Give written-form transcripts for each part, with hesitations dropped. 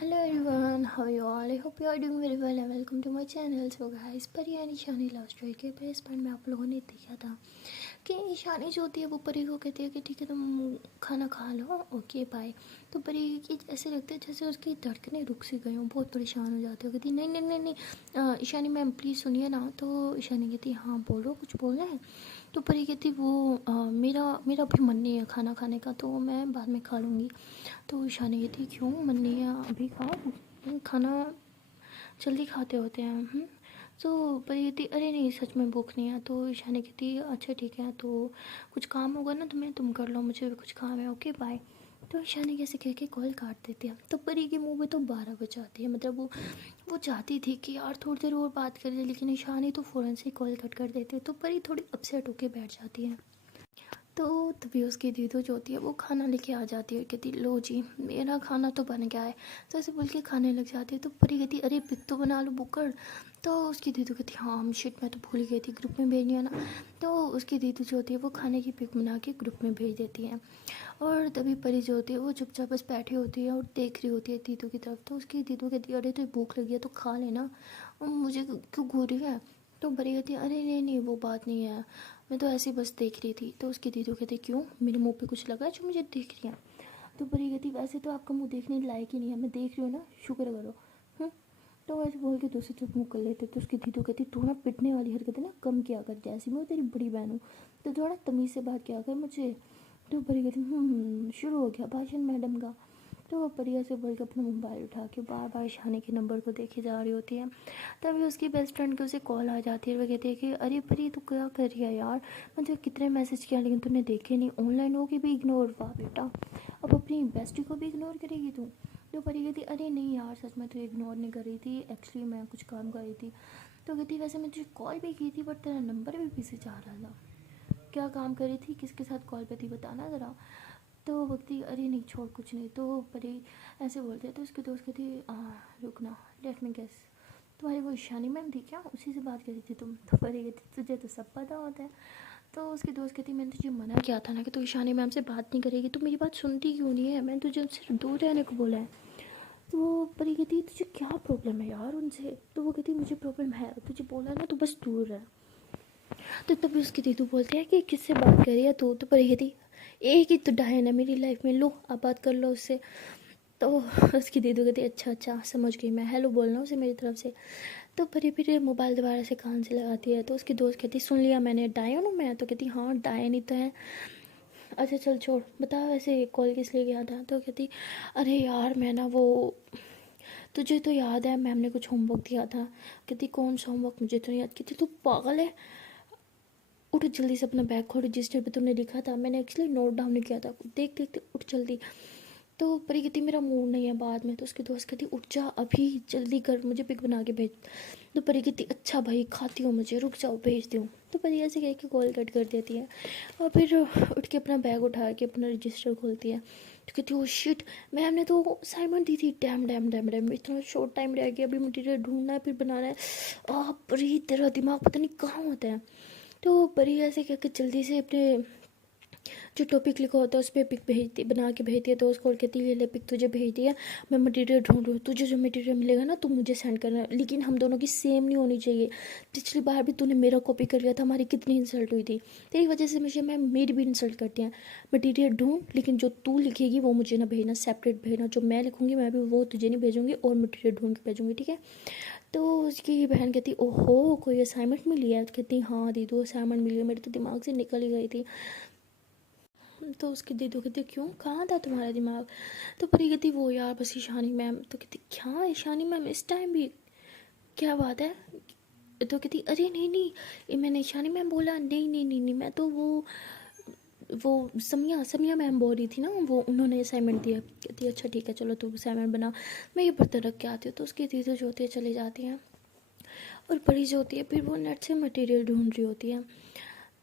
Hello everyone, how are you all? I hope you are doing very well and welcome to my channel. So guys, परी यानी Ishani love story के best part में आप लोगों ने देखा था कि ईशानी जो होती है वो परी को कहती है कि ठीक है तुम खाना खा लो, ओके बाय। तो परी की ऐसे लगता है जैसे उसकी धड़कनें रुक सी गई हों, बहुत परेशान हो जाती हो। कहती नहीं नहीं नहीं नहीं ईशानी मैम प्लीज़ सुनिए ना। तो ईशानी कहती हाँ बोलो, कुछ बोलना है। तो परी कहती वो मेरा मेरा अभी मन नहीं है खाना खाने का, तो मैं बाद में खा लूँगी। तो ईशानी कहती क्यों मन नहीं है, अभी खाओ, खाना जल्दी खाते होते हैं हम। तो परी कहती अरे नहीं सच में भूख नहीं है। तो ईशानी कहती अच्छा ठीक है, तो कुछ काम होगा ना तुम्हें, तुम कर लो, मुझे भी कुछ काम है, ओके बाय। तो ईशानी कैसे कह के कॉल काट देती है। तो परी के मुंह में तो 12 बज जाती है, मतलब वो चाहती थी कि यार थोड़ी देर और बात कर ले, लेकिन ईशानी तो फ़ौरन से कॉल कट कर देती है। तो परी थोड़ी अपसेट होके बैठ जाती है। तो तभी उसकी दीदू जो होती है वो खाना लेके आ जाती है, कहती लो जी मेरा खाना तो बन गया है। तो ऐसे बोल के खाने लग जाती है। तो परी कहती अरे पिक तो बना लो बुक्कड़। तो उसकी दीदू कहती हाँ हम शिट मैं तो भूल गई थी, ग्रुप में भेजनी है ना। तो उसकी दीदू जो होती है वो खाने की पिक बना के ग्रुप में भेज देती है। और तभी परी जो होती है वो चुपचाप बस बैठी होती है और देख रही होती है दीदू की तरफ। तो उसकी दीदू कहती है अरे तो भूख लगी है तो खा लेना, और मुझे क्यों घूर रही है। तो परी कहती है अरे नहीं नहीं वो बात नहीं है, मैं तो ऐसे ही बस देख रही थी। तो उसकी दीदू कहती क्यों, मेरे मुंह पे कुछ लगा जो मुझे देख रही है। तो परी कहती वैसे तो आपका मुंह देखने लायक ही नहीं है, मैं देख रही हूँ ना, शुक्र करो। हम्म। तो वैसे बोल के दूसरे चुप मुँह कर लेते। तो उसकी दीदू कहती तू ना पिटने वाली हरकतें ना कम किया कर, जैसी मैं तेरी बड़ी बहन हूँ तो थोड़ा तमीज़ से बात किया कर मुझे। तो परी कहती शुरू हो गया भाषण मैडम का। तो वो बढ़िया से बोल के अपना मोबाइल उठा के बार बार ईशानी के नंबर को देखी जा रही होती है। तभी उसकी बेस्ट फ्रेंड की उसे कॉल आ जाती है। वो कहती है कि अरे परी तू क्या कर रही है यार, मैं तुझे कितने मैसेज किया लेकिन तूने देखे नहीं, ऑनलाइन हो के भी इग्नोर। वाह बेटा, अब अपनी बेस्टी को भी इग्नोर करेगी तू। तो परी कहती अरे नहीं यार सच में तो इग्नोर नहीं कर रही थी, एक्चुअली मैं कुछ काम कर रही थी। तो कहती वैसे मैं तुझे कॉल भी की थी बट तेरा नंबर भी पीछे जा रहा था, क्या काम कर रही थी, किसके साथ कॉल पे थी बताना ज़रा। तो वो बोलती अरे नहीं छोड़ कुछ नहीं। तो परी ऐसे बोलते हैं। तो उसके दोस्त कहती रुकना, लेट मी गेस, तुम्हारी वो ईशानी मैम थी क्या, उसी से बात करी थी तुम। तो परी कहती तुझे तो सब पता होता है। तो उसकी दोस्त कहती मैंने तुझे मना किया था ना कि तू ईशानी मैम से बात नहीं करेगी, तो मेरी बात सुनती क्यों नहीं है, मैंने तुझे उनसे दूर रहने को बोला है। तो परी कहती तुझे क्या प्रॉब्लम है यार उनसे। तो वो कहती मुझे प्रॉब्लम है, तुझे बोला ना, तू बस दूर रह। तो तभी उसकी दीदू बोलते हैं कि किससे बात कर रही है तू। तो परी कहती एक ही तो डायन है मेरी लाइफ में, लो आप बात कर लो उससे। तो उसकी दीदू कहती अच्छा अच्छा समझ गई मैं, हेलो बोलना उसे मेरी तरफ से। तो परी फिर मोबाइल दोबारा से कान से लगाती है। तो उसकी दोस्त कहती सुन लिया मैंने, डायन हूँ मैं। तो कहती हाँ डायन ही तो है। अच्छा चल छोड़, बता वैसे कॉल किस लिए गया था। तो कहती अरे यार मैं ना वो, तुझे तो याद है मैम ने कुछ होमवर्क दिया था। कहती कौन सा होमवर्क, मुझे तो नहीं याद। कहती तू पागल है, उठ जल्दी से, अपना बैग खोल, रजिस्टर पे तुमने लिखा था, मैंने एक्चुअली नोट डाउन नहीं किया था, देख देख देख उठ जल्दी। तो परी कहती मेरा मूड नहीं है बाद में। तो उसकी दोस्त कहती उठ जा अभी जल्दी कर, मुझे पिक बना के भेज। तो परी कहती अच्छा भाई खाती हूँ मुझे, रुक जाओ भेज दूँ। तो परी ऐसे कह के कॉल कट कर देती है और फिर उठ के अपना बैग उठा के अपना रजिस्टर खोलती है। तो कहती ओ शिट, मैम ने तो असाइनमेंट दी थी, डैम डैम डैम डैम, इतना शॉर्ट टाइम रह गया, अभी मटीरियल ढूंढना है फिर बनाना है। परी तेरा दिमाग पता नहीं कहाँ होता है। तो परी ऐसे कह के जल्दी से अपने जो टॉपिक लिखा होता है उस पर पिक भेजती, बना के भेजती है। तो उसको कहती है ले पिक तुझे भेज दिया, मैं मटेरियल ढूंढ रही हूँ, तुझे जो मटेरियल मिलेगा ना तो मुझे सेंड करना, लेकिन हम दोनों की सेम नहीं होनी चाहिए। पिछली बार भी तूने मेरा कॉपी कर लिया था, हमारी कितनी इंसल्ट हुई थी, तेरी वजह से मुझे मैं मेरी भी इंसल्ट करती हैं। मटीरियल ढूंढ, लेकिन जो तू लिखेगी वो मुझे ना भेजना, सेपरेट भेजना, जो मैं लिखूँगी मैं भी वो तुझे नहीं भेजूँगी, और मटीरियल ढूंढ के भेजूँगी ठीक है। तो उसकी बहन कहती ओहो कोई असाइनमेंट मिली है। तो कहती हाँ दीदू असाइनमेंट मिली है, मेरे तो दिमाग से निकल ही गई थी। तो उसकी दीदू कहती क्यों कहाँ था तुम्हारा दिमाग। तो परी कहती वो यार बस ईशानी मैम। तो कहती क्या ईशानी मैम इस टाइम भी, क्या बात है। तो कहती अरे नहीं नहीं ये मैंने ईशानी मैम बोला, नहीं नहीं नहीं नहीं मैं तो वो समिया समिया मैम बोल रही थी ना, वो उन्होंने असाइनमेंट दिया। कहती अच्छा ठीक है चलो तुम असाइनमेंट बना, मैं ये बर्तन रख के आती हूँ। तो उसकी दीदू जो होती है चली जाती हैं और परी जो होती है फिर वो नेट से मटेरियल ढूंढ रही होती है।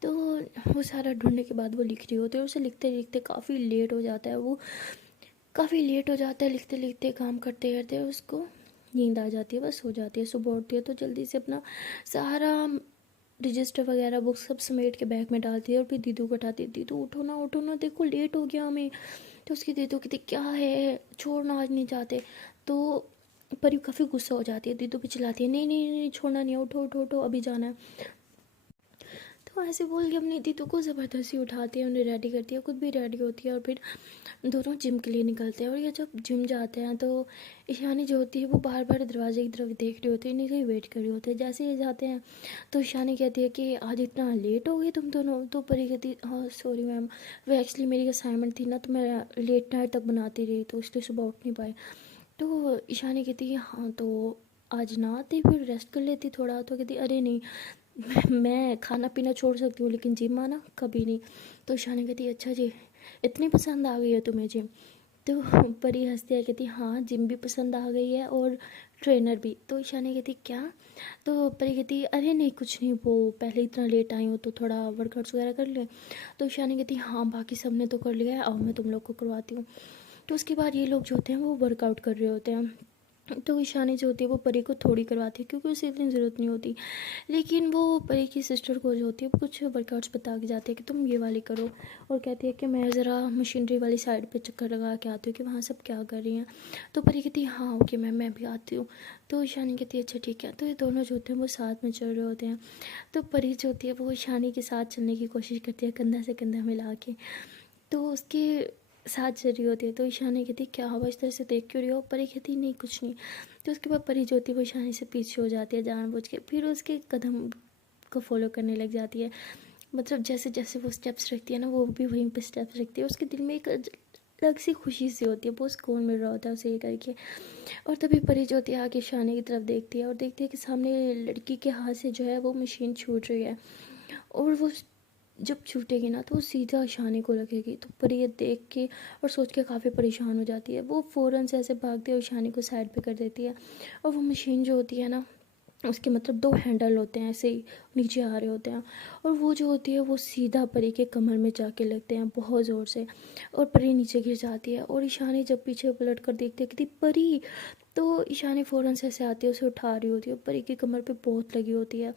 तो वो सारा ढूंढने के बाद वो लिख रही होती है, उसे लिखते लिखते काफ़ी लेट हो जाता है, वो काफ़ी लेट हो जाता है, लिखते लिखते काम करते करते उसको नींद आ जाती है, बस हो जाती है। सुबह उठती है तो जल्दी से अपना सारा रजिस्टर वगैरह बुक सब समेट के बैग में डालती है और फिर दीदू को उठाती है, दीदू उठो ना देखो लेट हो गया हमें। तो उसकी दीदू कहती क्या है, छोड़ना आज नहीं जाते। तो परी काफ़ी गुस्सा हो जाती है, दीदू भी चिल्लाती है नहीं नहीं नहीं छोड़ना नहीं है, उठो उठो उठो अभी जाना है। तो ऐसे बोल के अपनी दीदू को ज़बरदस्ती उठाती है, उन्हें रेडी करती है, खुद भी रेडी होती है और फिर दोनों जिम के लिए निकलते हैं। और ये जब जिम जाते हैं तो ईशानी जो होती है वो बार बार दरवाजे की तरफ देख रही होती है, इन्हीं का ही वेट कर रही होती है। जैसे ये जाते हैं तो ईशानी कहती है कि आज इतना लेट हो गई तुम दोनों। तो परी कहती हाँ सॉरी मैम, वो एक्चुअली मेरी असाइनमेंट थी ना, तो मैं लेट नाइट तक बनाती रही तो इसलिए सुबह उठ नहीं पाई। तो ईशानी कहती है हाँ तो आज ना आती, फिर रेस्ट कर लेती थोड़ा। तो कहती अरे नहीं, मैं खाना पीना छोड़ सकती हूँ लेकिन जिम आना कभी नहीं। तो ईशानी कहती अच्छा जी, इतनी पसंद आ गई है तुम्हें जिम। तो परी हंसती है, कहती हाँ जिम भी पसंद आ गई है और ट्रेनर भी। तो ईशानी कहती क्या। तो परी कहती अरे नहीं कुछ नहीं, वो पहले इतना लेट आई हूँ तो थोड़ा वर्कआउट्स वगैरह कर ले। तो ईशानी कहती हाँ बाकी सब ने तो कर लिया है, अब मैं तुम लोग को करवाती हूँ। तो उसके बाद ये लोग जो होते हैं वो वर्कआउट कर रहे होते हैं। तो ईशानी जो होती है वो परी को थोड़ी करवाती है क्योंकि उसे इतनी ज़रूरत नहीं होती। लेकिन वो परी की सिस्टर को जो होती है वो कुछ वर्कआउट्स बता के जाती है कि तुम ये वाली करो, और कहती है कि मैं ज़रा मशीनरी वाली साइड पे चक्कर लगा के आती हूँ कि वहाँ सब क्या कर रही हैं। तो परी कहती है हाँ ओके मैम मैं भी आती हूँ। तो ईशानी कहती है अच्छा ठीक है। तो ये दोनों जो होते हैं वो साथ में चल रहे होते हैं। तो परी जो होती है वो ईशानी के साथ चलने की कोशिश करती है, कंधा से कंधा मिला के। तो उसके साथ चल रही होती है। तो ईशानी कहती क्या हुआ, इस तरह से देख क्यों रही हो। परी कहती नहीं कुछ नहीं। तो उसके बाद परी जो होती है वो ईशानी से पीछे हो जाती है जानबूझ के, फिर उसके कदम को फॉलो करने लग जाती है। मतलब जैसे जैसे वो स्टेप्स रखती है ना, वो भी वहीं पे स्टेप्स रखती है। उसके दिल में एक अलग सी खुशी सी होती है, बहुत सुकून मिल रहा होता है उसे ये करके। और तभी परी जो होती है आगे ईशानी की तरफ देखती है और देखती है कि सामने लड़की के हाथ से जो है वो मशीन छूट रही है, और वो जब छूटेगी ना तो वो सीधा ईशानी को लगेगी। तो परी ये देख के और सोच के काफ़ी परेशान हो जाती है। वो फ़ौरन से ऐसे भागती है और ईशानी को साइड पे कर देती है। और वो मशीन जो होती है ना, उसके मतलब 2 हैंडल होते हैं ऐसे ही नीचे आ रहे होते हैं, और वो जो होती है वो सीधा परी के कमर में जाके लगते हैं बहुत ज़ोर से, और परी नीचे गिर जाती है। और ईशानी जब पीछे पलट कर देखती है कि परी, तो ईशानी फ़ौरन से ऐसे आती है, उसे उठा रही होती है, परी की कमर पे बहुत लगी होती है।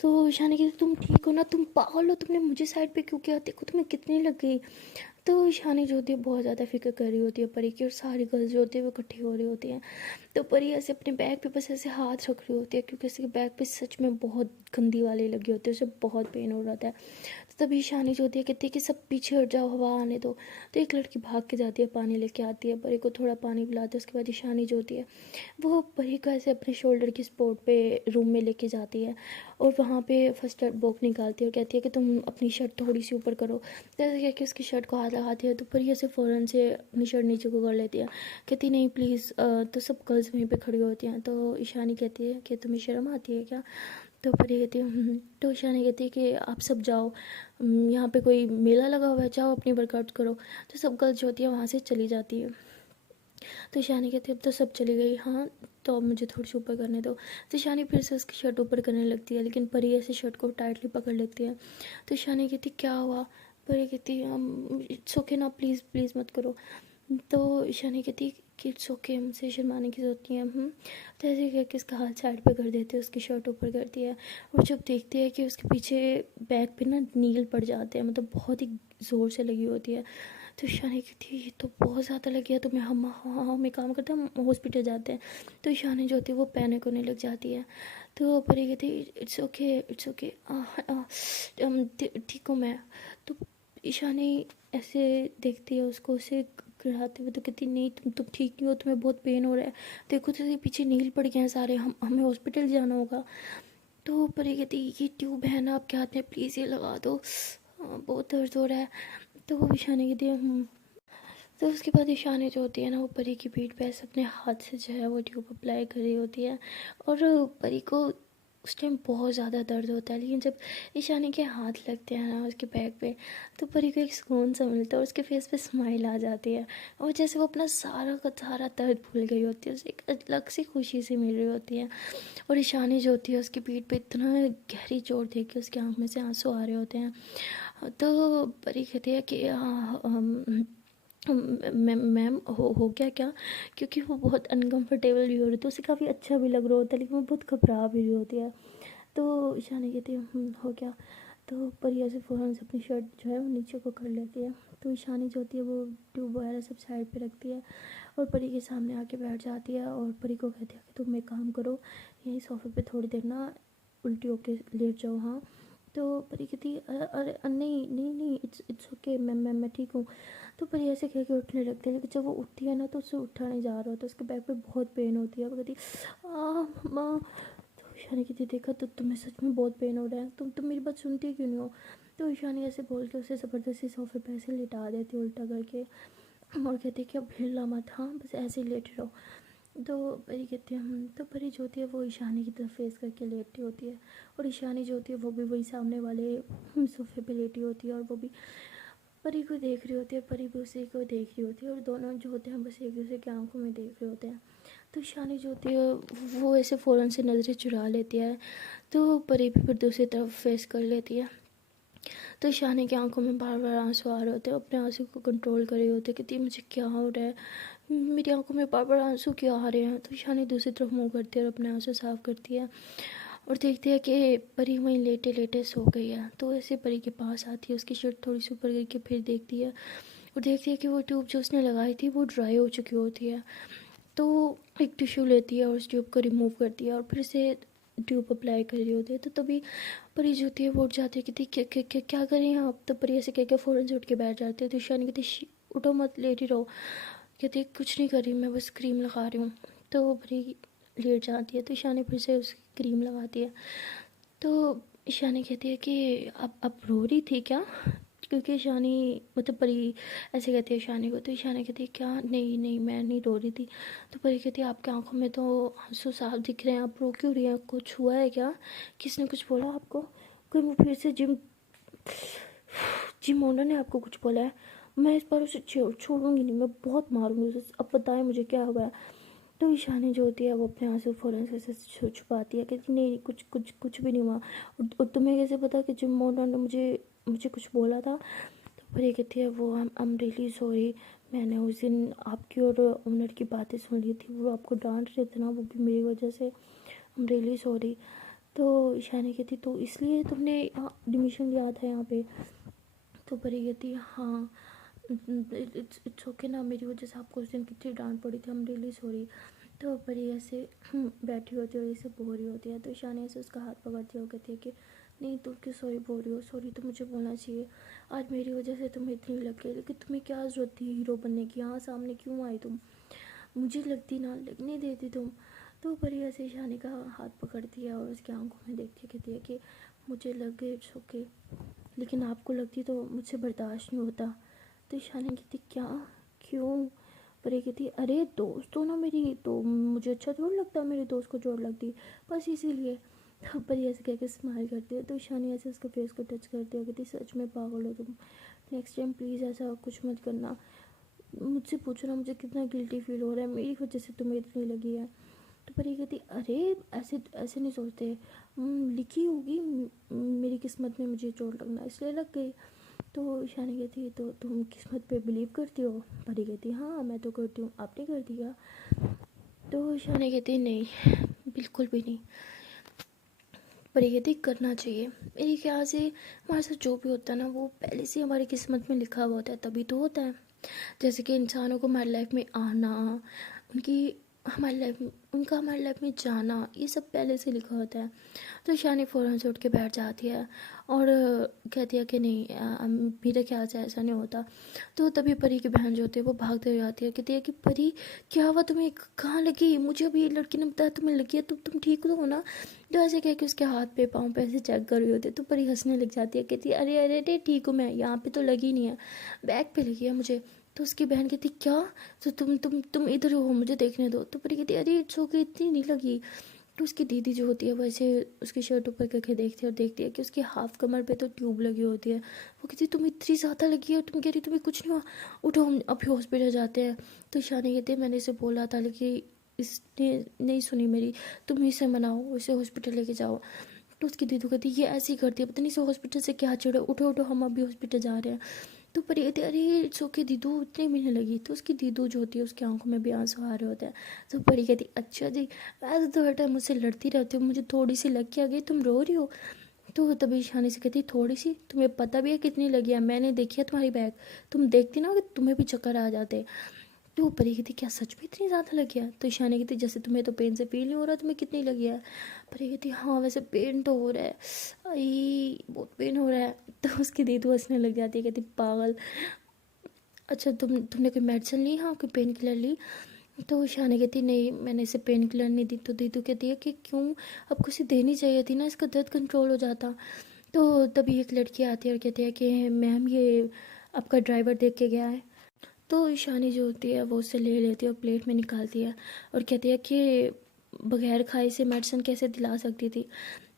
तो ईशानी कहती तुम ठीक हो ना, तुम पागल हो, तुमने मुझे साइड पे क्यों किया, देखो तुम्हें कितनी लग गई। तो ईशानी जो होती है बहुत ज़्यादा फिक्र कर रही होती है परी की, और सारी गर्ल्स जो होती है वो इकट्ठी हो रही होती हैं। तो परी ऐसे अपने बैग पे बस ऐसे हाथ रख रही होती है क्योंकि उसके बैग पे सच में बहुत गंदी वाली लगी होती है, उसे बहुत पेन हो रहा था। तो तभी ईशानी जो होती है कहती है कि सब पीछे हट जाओ, हवा आने दो। तो एक लड़की भाग के जाती है, पानी लेके आती है, परी को थोड़ा पानी पिलाती है। उसके बाद ईशानी जो होती है वो परी को ऐसे अपने शोल्डर की सपोर्ट पे रूम में लेके जाती है, और वहाँ पे फर्स्ट एड बॉक्स निकालती है और कहती है कि तुम अपनी शर्ट थोड़ी सी ऊपर करो। जैसे कह के उसकी शर्ट को हाथ लगाती है तो परी ऐसे फ़ौरन से अपनी शर्ट नीचे को कर लेती है, कहती नहीं प्लीज़। तो सब गर्ल्स वहीं पे खड़ी होती हैं। तो ईशानी कहती है कि तुम्हें शर्म आती है क्या। तो परी कहती है तो ईशानी कहती है कि आप सब जाओ, यहाँ पे कोई मेला लगा हुआ है, जाओ अपनी वर्कआउट करो। तो सब गर्ल्स जो होती है वहाँ से चली जाती है। तो ईशानी कहती है अब तो सब चली गई, हाँ तो अब मुझे थोड़ी सी ऊपर करने दो। तो ईशानी फिर से उसकी शर्ट ऊपर करने लगती है, लेकिन परी ऐसे शर्ट को टाइटली पकड़ लेती है। तो ईशानी कहती क्या हुआ। परी कहती इट्स ओके ना, प्लीज़ प्लीज़ मत करो। तो ईशानी कहती कि इट्स ओके, मुझसे शर्माने की ज़रूरत नहीं है। तो ऐसे कह के उसका हाथ साइड पे कर देती है, उसकी शर्ट ऊपर करती है, और जब देखती है कि उसके पीछे बैक पे ना नील पड़ जाते हैं, मतलब बहुत ही ज़ोर से लगी होती है। तो ईशानी कहती है ये तो बहुत ज़्यादा लगी है तुम्हें, हम हाँ हम एक काम करते हैं, हम हॉस्पिटल जाते हैं। तो ईशानी जो होती है वो पैनिक होने लग जाती है। तो परी कहती है इट्स ओके इट्स ओके, ठीक हूँ मैं। तो ईशानी ऐसे देखती है उसको, उसे गिराते हुए, तो कहती नहीं तुम ठीक नहीं हो, तुम्हें बहुत पेन हो रहा है, देखो तेरे पीछे नील पड़ गए हैं सारे, हमें हॉस्पिटल जाना होगा। तो परी कहती ये ट्यूब है ना आपके हाथ में, प्लीज़ ये लगा दो, बहुत दर्द हो रहा है। तो वो ईशानी कहती है। तो उसके बाद ईशानी जो होती है ना वो परी की पीठ पे ऐसे अपने हाथ से जो है वो ट्यूब अप्लाई कर रही होती है, और परी को उस टाइम बहुत ज़्यादा दर्द होता है। लेकिन जब ईशानी के हाथ लगते हैं ना उसके बैक पे, तो परी को एक सुकून सा मिलता है, और उसके फेस पे स्माइल आ जाती है, और जैसे वो अपना सारा का सारा दर्द भूल गई होती है, उसे एक अलग सी खुशी सी मिल रही होती है। और ईशानी जो होती है उसकी पीठ पे इतना गहरी चोट देख के उसकी आँख में से आंसू आ रहे होते हैं। तो परी कहती है कि मैम हो गया क्या, क्योंकि वो बहुत अनकंफर्टेबल भी हो रही थी, उसे काफ़ी अच्छा भी लग रहा होता है लेकिन वो बहुत घबरा भी रही होती है। तो ईशानी कहती है हो गया। तो परी ऐसे फ़ौरन से अपनी शर्ट जो है वो नीचे को कर लेती है। तो ईशानी जो होती है वो ट्यूब वगैरह सब साइड पे रखती है और परी के सामने आके बैठ जाती है और परी को कहती है कि तुम एक काम करो, यहीं सोफे पे थोड़ी देर ना उल्टी होके लेट जाओ। हाँ, तो परी कहती अरे नहीं नहीं नहीं, इट्स ओके, मैं ठीक हूँ। तो परी ऐसे कह के उठने लगती है, लेकिन जब वो उठती है ना तो उससे उठा नहीं जा रहा होता, उसके बैक पे बहुत पेन होती है। वो कहती माँ। तो ईशानी कहती देखा तो तुम्हें सच में बहुत पेन हो रहा है, तुम मेरी बात सुनती क्यों नहीं हो। तो ईशानी ऐसे बोल के उसे ज़बरदस्ती सोफे पे ऐसे लिटा देती उल्टा करके और कहती कि अब हिलना मत, हाँ बस ऐसे ही लेटे रहो। तो परी कहती है तो परी जो होती है वो ईशानी की तरफ फेस करके लेटी होती है और ईशानी जो होती है वो भी वही सामने वाले सोफे पे लेटी होती है और वो भी परी को देख रही होती है, परी भी उसी को देख रही होती है और दोनों जो होते हैं बस एक दूसरे की आंखों में देख रहे होते हैं। तो ईशानी जो होती है वो ऐसे फ़ौरन से नज़रें चुरा लेती है, तो परी भी फिर दूसरी तरफ फेस कर लेती है। तो ईशानी की आंखों में बार बार आंसू आ रहे होते हैं, अपने आंसू को कंट्रोल कर रही होती है, कहती मुझे क्या हो रहा है, मेरी आंखों में बार बार आंसू क्यों आ रहे हैं। तो ईशानी दूसरी तरफ मुँह करती है और अपने आंसू साफ करती है और देखती है कि परी वहीं लेटे लेटे सो गई है। तो ऐसे परी के पास आती है, उसकी शर्ट थोड़ी सी ऊपर करके फिर देखती है और देखती है कि वो ट्यूब जो उसने लगाई थी वो ड्राई हो चुकी होती है। तो एक टिश्यू लेती है और उस ट्यूब को रिमूव करती है और फिर से ट्यूब अप्लाई कर रही होती है। तो तभी परी जो होती है वो उठ जाती है, कहती क्या करें आप। तो परी ऐसे कह के फ़ौरन से उठ के बैठ जाती है। तो ईशानी कहती उठो मत, लेटी रहो। कहती कुछ नहीं कर रही मैं, बस क्रीम लगा रही हूँ। तो परी लेट जाती है, तो ईशानी फिर से उसकी क्रीम लगाती है। तो ईशानी कहती है कि अब रो रही थी क्या, क्योंकि ईशानी मतलब परी ऐसे कहती है ईशानी को। तो ईशानी कहती है क्या, नहीं नहीं मैं नहीं रो रही थी। तो परी कहती है आपकी आंखों में तो आंसू साफ दिख रहे हैं, आप रो क्यों रही हैं, कुछ हुआ है क्या, किसने कुछ बोला आपको, कोई वो फिर से जिम ओनर ने आपको कुछ बोला है। मैं इस बार उसे छोड़ूंगी नहीं, मैं बहुत मारूंगी उसे, अब बताएं मुझे क्या हुआ है। तो ईशानी जो होती है वो अपने आंसू फ़ौरन से छुपाती है, कहती नहीं कुछ कुछ कुछ भी नहीं हुआ। और तुम्हें कैसे पता कि जिम ओनर ने मुझे मुझे कुछ बोला था। तो फिर ये कहती है वो आई एम रियली सॉरी, मैंने उस दिन आपकी और ओनर की बातें सुन ली थी, वो आपको डांट रहे थे ना, वो भी मेरी वजह से, आई एम रियली सॉरी। तो ईशानी कहती तो इसलिए तुमने एडमिशन लिया था यहाँ पे। तो परी कहती है हाँ इट्स ओके ना, मेरी वजह से आपको उस दिन कितनी डांट पड़ी थी, आई एम रियली सॉरी। तो परी ऐसे बैठी होती है और ऐसे बोल रही होती है। तो ईशानी ऐसे उसका हाथ पकड़ती है और कहती है कि नहीं तुम क्यों सॉरी बोल रही हो, सॉरी तो मुझे बोलना चाहिए, आज मेरी वजह से तुम्हें इतनी लग गई, लेकिन तुम्हें क्या ज़रूरत थी हीरो बनने की, यहाँ सामने क्यों आई तुम, मुझे लगती ना, लगने देती तुम। तो परी ऐसे ईशानी का हाथ पकड़ती है और उसकी आंखों में देखती है, कहती है कि मुझे लग गई इट्स ओके, लेकिन आपको लगती तो मुझसे बर्दाश्त नहीं होता। तो ईशानी कहती क्या, क्यों। परी कहती अरे दोस्त हो ना मेरी, तो मुझे अच्छा थोड़ा लगता मेरे दोस्त को चोट लगती, बस इसीलिए। तो परी ऐसे कह के स्माइल करती है। तो ईशानी ऐसे उसके फेस को टच करती है, कहती सच में पागल हो तुम, नेक्स्ट टाइम प्लीज़ ऐसा कुछ मत करना, मुझसे पूछो ना मुझे कितना गिल्टी फील हो रहा है, मेरी वजह से तुम्हें इतनी लगी है। तो परी कहती अरे ऐसे ऐसे नहीं सोचते, लिखी होगी मेरी किस्मत में मुझे चोट लगना, इसलिए लग गई। तो ईशानी कहती तो तुम किस्मत पे बिलीव करती हो। परी कहती हाँ मैं तो करती हूँ, आपने कर दिया। तो ईशानी कहती नहीं बिल्कुल भी नहीं। परी कहती करना चाहिए, मेरे ख्याल से हमारे साथ जो भी होता है ना वो पहले से हमारी किस्मत में लिखा हुआ होता है, तभी तो होता है। जैसे कि इंसानों को हमारी लाइफ में आना, उनकी उनका हमारी लाइफ में जाना, ये सब पहले से लिखा होता है। तो ईशानी फ़ौरन से उठ के बैठ जाती है और कहती है कि नहीं मेरे ख्याल से ऐसा नहीं होता। तो तभी परी की बहन जो होती है वो भागते हुए आती है, कहती है कि परी क्या हुआ तुम्हें, कहाँ लगी, मुझे अभी लड़की ने बताया तुम्हें लगी है, तुम ठीक तो हो ना। तो ऐसे कह के उसके हाथ पे पाँव पे ऐसे चेक कर रही होती है। तो परी हंसने लग जाती है, कहती है अरे अरे अरे ठीक हूँ मैं, यहाँ पे तो लगी नहीं है, बैक पे लगी है मुझे। तो उसकी बहन कहती क्या, तो तुम इधर हो मुझे देखने दो। तो परी कहती अरे इट्स ओके, इतनी नहीं लगी। तो उसकी दीदी जो होती है वैसे उसकी शर्ट ऊपर करके देखती है और देखती है कि उसकी हाफ कमर पे तो ट्यूब लगी होती है। वो कहती तुम इतनी ज़्यादा लगी है, तुम कह रही तुम्हें कुछ नहीं हुआ, उठो हम अभी हॉस्पिटल जाते हैं। तो ईशानी कहती है मैंने इसे बोला था लेकिन इसने नहीं सुनी मेरी, तुम इसे मनाओ, इसे हॉस्पिटल लेके जाओ। तो उसकी दीदी कहती ये ऐसे ही करती है, पता नहीं इसे हॉस्पिटल से क्या चिड़े, उठो उठो हम अभी हॉस्पिटल जा रहे हैं। तो परी कहती अरे इट्स ओके दीदू, इतने मिलने लगी। तो उसकी दीदू जो होती है उसकी आंखों में भी आंसू आ रहे होते हैं। तो परी कहती अच्छा जी, वैसे तो हर टाइम मुझसे लड़ती रहती हो, मुझे थोड़ी सी लग के आ गई, तुम रो रही हो। तो तभी ईशानी से कहती थोड़ी सी, तुम्हें पता भी है कितनी लगी है, मैंने देखी है तुम्हारी बैग, तुम देखती ना कि तुम्हें भी चक्कर आ जाते। तो परी कहती क्या सच में इतनी ज़्यादा लगी है? तो ईशानी कहती जैसे तुम्हें तो पेन से फील नहीं हो रहा, तुम्हें कितनी लगी है? परी कहती हाँ वैसे पेन तो हो रहा है, आई बहुत पेन हो रहा है। तो उसकी दीदू हंसने लग जाती है, कहती पागल, अच्छा तुमने कोई मेडिसिन ली, हाँ कोई पेन किलर ली? तो ईशानी कहती नहीं मैंने इसे पेन किलर नहीं दी। तो दीदू कहती है कि क्यों, आपको इसे देनी चाहिए थी ना, इसका दर्द कंट्रोल हो जाता। तो तभी एक लड़की आती है और कहती है कि मैम ये आपका ड्राइवर देख के गया है। तो ईशानी जो होती है वो उसे ले लेती है और प्लेट में निकालती है और कहती है कि बगैर खाए से मेडिसिन कैसे दिला सकती थी।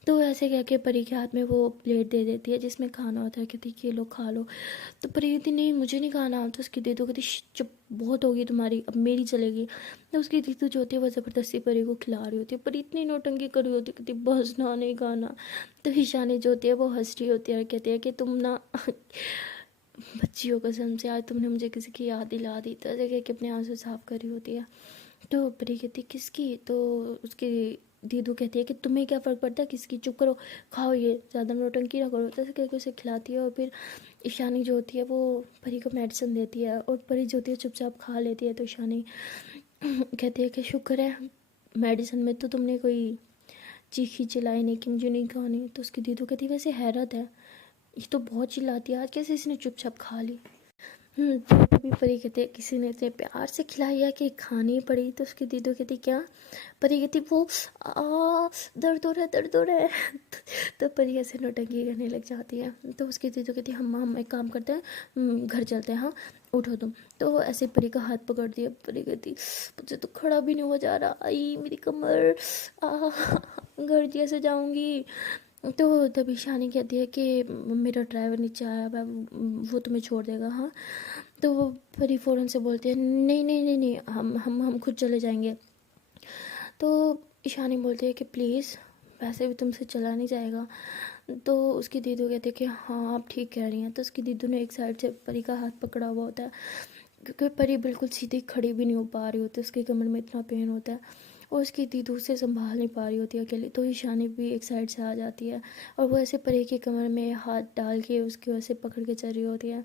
तो ऐसे कह के परी के हाथ में वो प्लेट दे देती है जिसमें खाना होता है, कहती कि ये लो खा लो। तो परी कहती नहीं मुझे नहीं खाना। तो उसकी दीदू कहती चुप, बहुत होगी तुम्हारी, अब मेरी चलेगी। तो उसकी दीदू जो होती है वो ज़बरदस्ती परी को खिला रही होती है, परी इतनी नौटंकी कर रही होती है, कहती बस ना नहीं खाना। तो ईशानी जो होती है वो हंस रही होती है और कहती है कि तुम ना बच्ची हो, कसम से आज तुमने मुझे किसी की याद दिला दी। तो ऐसे कह के अपने आंसू साफ कर रही होती है। तो परी कहती किसकी? तो उसकी दीदू कहती है कि तुम्हें क्या फ़र्क पड़ता है किसकी, चुप करो, खाओ ये, ज़्यादा नौटंकी ना करो। तो ऐसे करके उसे खिलाती है और फिर ईशानी जो होती है वो परी को मेडिसिन देती है और परी जो होती है चुपचाप खा लेती है। तो ईशानी कहती है कि शुक्र है मेडिसिन में तो तुमने कोई चीखी चिल्लाई नहीं कि मुझे नहीं खानी। तो उसकी दीदू कहती वैसे हैरत है, ये तो बहुत चिल्लाती है, आज कैसे इसने चुपचाप खा ली। तो तभी परी कहती है किसी ने इतने प्यार से खिलाई है कि खानी पड़ी। तो उसकी दीदू कहती क्या? परी कहती वो दर्द हो रहा है, दर्द हो रहा है। तो परी ऐसे नौटंकी करने लग जाती है। तो उसकी दीदू कहती हम एक काम करते हैं, घर चलते हैं, हाँ उठो तुम। तो ऐसे परी का हाथ पकड़ दिया। परी कहती मुझे तो खड़ा भी नहीं हुआ जा रहा, आई मेरी कमर, घर कैसे जाऊंगी। तो तभी ईशानी कहती है कि मेरा ड्राइवर नीचे आया हुआ है, वो तुम्हें छोड़ देगा, हाँ। तो वो परी फ़ौरन से बोलती है नहीं नहीं नहीं नहीं, हम खुद चले जाएंगे। तो ईशानी बोलती है कि प्लीज़, वैसे भी तुमसे चला नहीं जाएगा। तो उसकी दीदू कहती है कि हाँ आप ठीक कह रही हैं। तो उसकी दीदू ने एक साइड से परी का हाथ पकड़ा हुआ होता है क्योंकि परी बिल्कुल सीधी खड़ी भी नहीं हो पा रही होती, उसकी कमर में इतना पेन होता है और उसकी दीदू उसे संभाल नहीं पा रही होती है अकेली। तो ईशानी भी एक साइड से आ जाती है और वो ऐसे परी की कमर में हाथ डाल के उसकी वैसे पकड़ के चल रही होती है।